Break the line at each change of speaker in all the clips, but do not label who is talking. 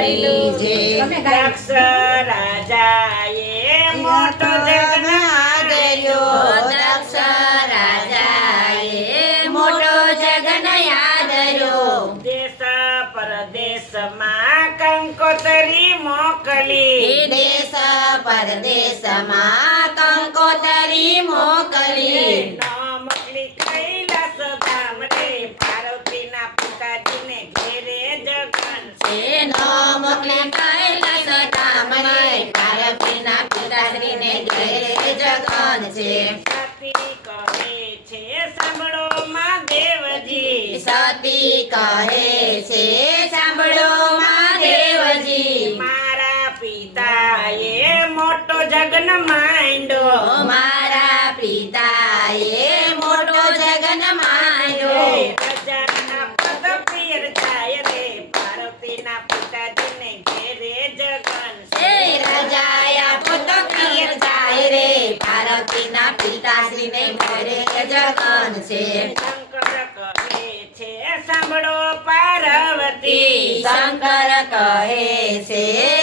લીલી જે
દક્ષ રાજાએ મોટો જગન
દક્ષ રાજાએ મોટો જગન
દેશ પરદેશમાં કંકોતરી મોકલી.
દેશ પરદેશમાં કંકોતરી મોકલી.
કૈલાસ ધામ રે પાર્વતીના પિતાજીને ઘેરે જગન.
છે ન મોકલી કૈલાસ ધામને પાર્વતીના પિતાશ્રીને ઘેરે જગન છે
સતી કહે છે સાંભળો મહાદેવજી
સતી કહે છે સાંભળો મહાદેવજી
મારા પિતાએ મોટો જગન માંડ્યો
મારા પિતાએ મોટો જગન માંડ્યો
રાજાના પદ પિયર જાય રે પાર્વતીના પિતાજીને ઘેરે જગન
એ રાજાયા પોતો પિયર જાય રે પાર્વતીના પિતાશ્રીને ઘરે જગન છે
શંકર કહે છે સાંભળો પાર્વતી.
શંકર કહે છે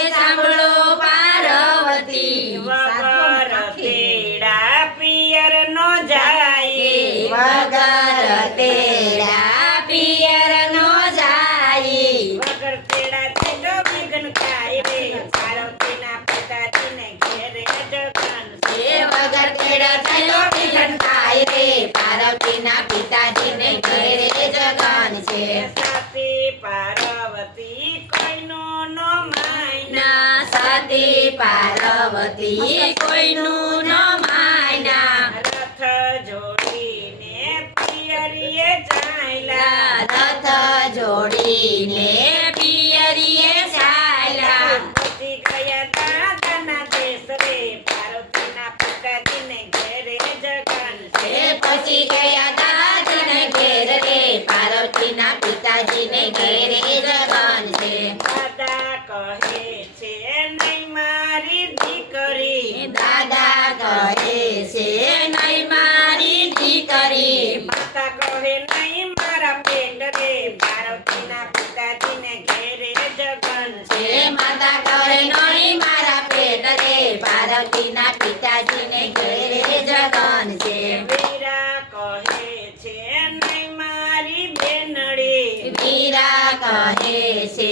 પિતાજીને ઘેરે જગન
છે.
સતી પાર્વતી કોઈનો નો માયના.
સતી પાર્વતી કોઈનું ન માયના.
રથ જોડીને પિયરીએ ચાલ્યા
રથ જોડીને પિયરીએ ચાલ્યા
પહોંચી ગયા દાદાના દેશ રે પાર્વતીના પિતાજીને ઘેરે જગન
એ પછી ગયા દાદીને ઘેર રે પાર્વતીના પિતાજીને ઘેરે જગન છે
દાદા કહે છે નહીં મારી દીકરી
દાદા કહે છે નહીં મારી દીકરી
માતા કહે નહીં મારા પેટ રે પાર્વતીના પિતાજીને ઘેરે જગન
છે માતા કહે નહીં મારા પેટ રે પાર્વતીના પિતાજીને ઘેરે જગન છે
વીરા કહે છે નહીં મારી બેનડી
વીરા કહે છે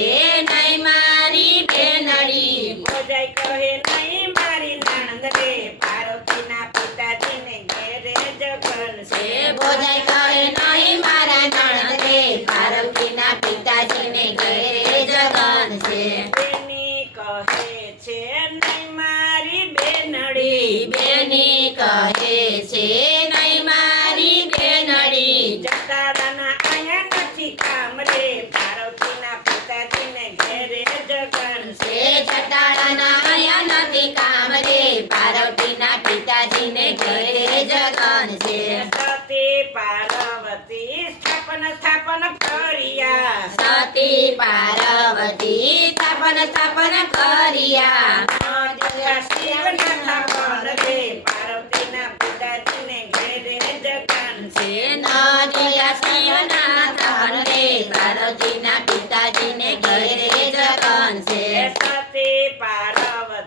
નહીં મારી બેનડી
ભોજાઈ કહે નહીં મારી નણંદ રે પાર્વતીના પિતાજીને ઘેરે જગન
છે બોજાઈ કહે નહીં મારા નણંદ રે પાર્વતીના પિતાજીને ઘરે જગન છે
બેની કહે છે નહીં મારી બેનડી
બેની કહે છે નહીં મારી બેનડી.
જટાડાના આયા નથી કામ રે પાર્વતીના પિતાજીને ઘેરે જગન
છે જટાડાના આયા નથી કામ રે પાર્વતીના પિતાજીને ઘેરે જગન છે
સતી પાર્વતી સ્થાપન સ્થાપન કર્યા.
સતી પાર્વતી સ્થાપન સ્થાપન કર્યા
નદીયા શિવના સ્થાપન રે પાર્વતીના પિતાજીને ઘેરે જગન
છે નદીયા શિવના સ્થાપન રે પાર્વતીના પિતાજીને ઘરે જગન છે
સતી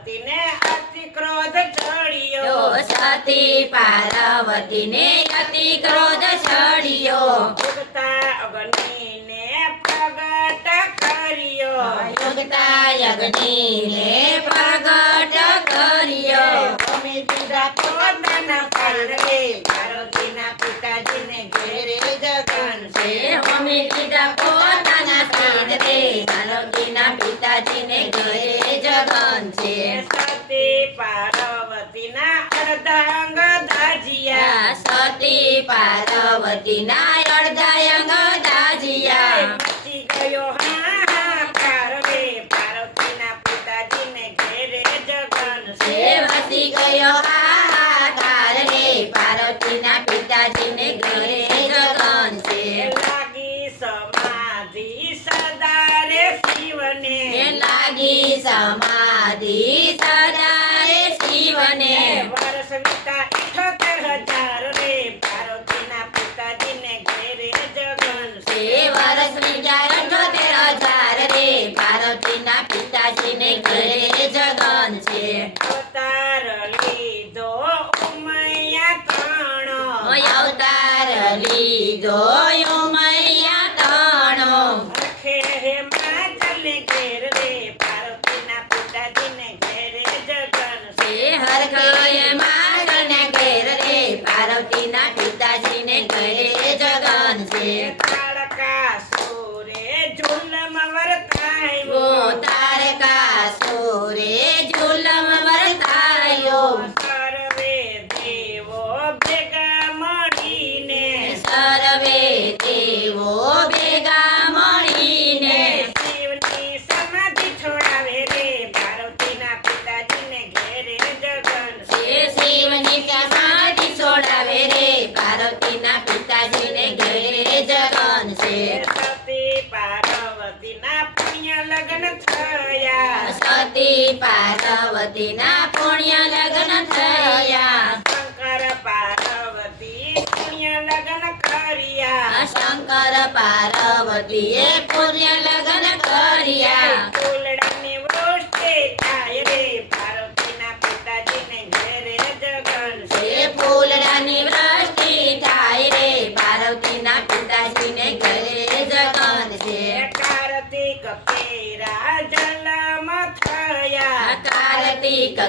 પાર્વતીને અતિ ક્રોધ ચડ્યો
સતી પાર્વતીને અતિ ક્રોધ ચડ્યો.
ઉગતા અગ્નિને પ્રગટ કર્યો.
યોગતા અગ્નિને પ્રગટ કર્યો.
અમે દીધા પોતાના પ્રાણ રે પાર્વતીના પિતાજીને ઘેરે જગન
છે. અમે દીધા પોતાના પ્રાણ રે પાર્વતીના પિતાજીને ઘરે જગન છે
સતી પાર્વતીના અર્ધાંગ દાજિયા
પાર્વતી પાર્વતીના અડધાયંગ દાજિયા
મચી ગયો હાહાકાર રે પાર્વતીના પિતાજીને ઘેરે જગન
છે વસી ગયો હાહાકાર રે પાર્વતીના પિતાજીને ઘરે જગન છે
લાગી સમાધિ સદા રે શિવને
એ લાગી સમાધિ સદારે શિવને
વર્ષ વીતા ઇઠોતેર હજાર રે પાર્વતીના પિતાજીને ઘેરે જગન
છે વર્ષ વિચાર અઠોતેર હજાર રે પાર્વતીના પિતાજીને ઘરે જગન છે
અવતાર લીધો ઉમૈયા ત્રણો
અવતાર લીધો ઉમૈયા તણો.
હે ઘેર રે પાર્વતીના પિતાજીને ઘેરે જગન
છે હરખે માગને ઘેર રે પાર્વતીના પિતાજીને ઘરે જગન છે.
તારકા સુરે ઝુલમ
વો
વર્તાયો
તારકા સોરે ઝુલમ વર્તાયો
સર્વે દેવો ભેગા મળીને
સર્વે દેવો ભેગા મળીને
શિવની સમાધિ છોડાવે રે પાર્વતીના પિતાજીને ઘેરે જગન
છે શિવની સમાધિ છોડાવે રે પાર્વતીના પિતાજીને ઘરે જગન છે
સતી પાર્વતીના પુણ્ય લગ્ન થયા
સતી પાર્વતીના પુણ્ય લગ્ન થયા.
શંકર પાર્વતી પુણ્ય લગ્ન કર્યા.
શંકર પાર્વતીએ પુણ્ય લગ્ન કર્યા
ફૂલડાની વૃષ્ટિ થાય રે પાર્વતીના પિતાજીને ઘેરે જગન
છે ફૂલડાની વૃષ્ટિ થાય રે પાર્વતીના પિતાજીને ઘરે જગન છે
કાર્તિક કેરા જલમ થયા
કાર્તિક કેરા જલમાં થયા
તારકાસુરનો વધ રે કર્યો
તારકાસુરનો વધારે કર્યો
વાર થશે જય જયકાર રે પાર્વતીના પિતાજીને ઘેરે જગન છે
વાગ્યસે જય જયકાર રે પાર્વતીના પિતાજીને ઘેરે જગન છે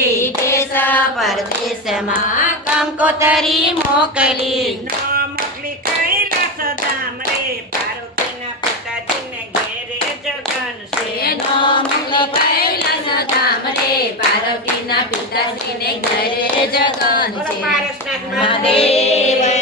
મોકલી
દેશ પરદેશમાં કંકોતરી મોકલી.
ન મોકલી કૈલાસ ધામ રે. પાર્વતીના પિતાજીને ઘેરે જગન છે.
એનો મુક્તિ કૈલાસ ધામ રે. પાર્વતીના પિતાજીને ઘરે જગન છે.
પારસનાથ
મહાદેવ.